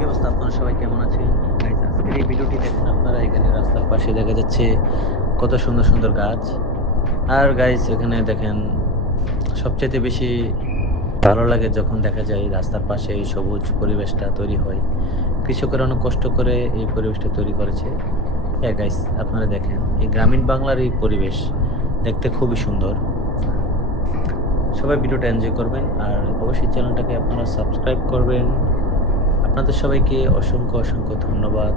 কি অবস্থা? আপনারা সবাই কেমন আছেন? আজকের এই ভিডিওটি দেখেন আপনারা, এখানে রাস্তার পাশে দেখা যাচ্ছে কত সুন্দর সুন্দর গাছ। আর গাইস এখানে দেখেন সবচেয়ে বেশি ভালো লাগে যখন দেখা যায় রাস্তার পাশে এই সবুজ পরিবেশটা তৈরি হয়। কৃষকেরা অনেক কষ্ট করে এই পরিবেশটা তৈরি করেছে। হ্যাঁ গাইস আপনারা দেখেন, এই গ্রামীণ বাংলার এই পরিবেশ দেখতে খুবই সুন্দর। সবাই ভিডিওটা এনজয় করবেন, আর অবশ্যই চ্যানেলটাকে আপনারা সাবস্ক্রাইব করবেন। আপনাদের সবাইকে অসংখ্য অসংখ্য ধন্যবাদ।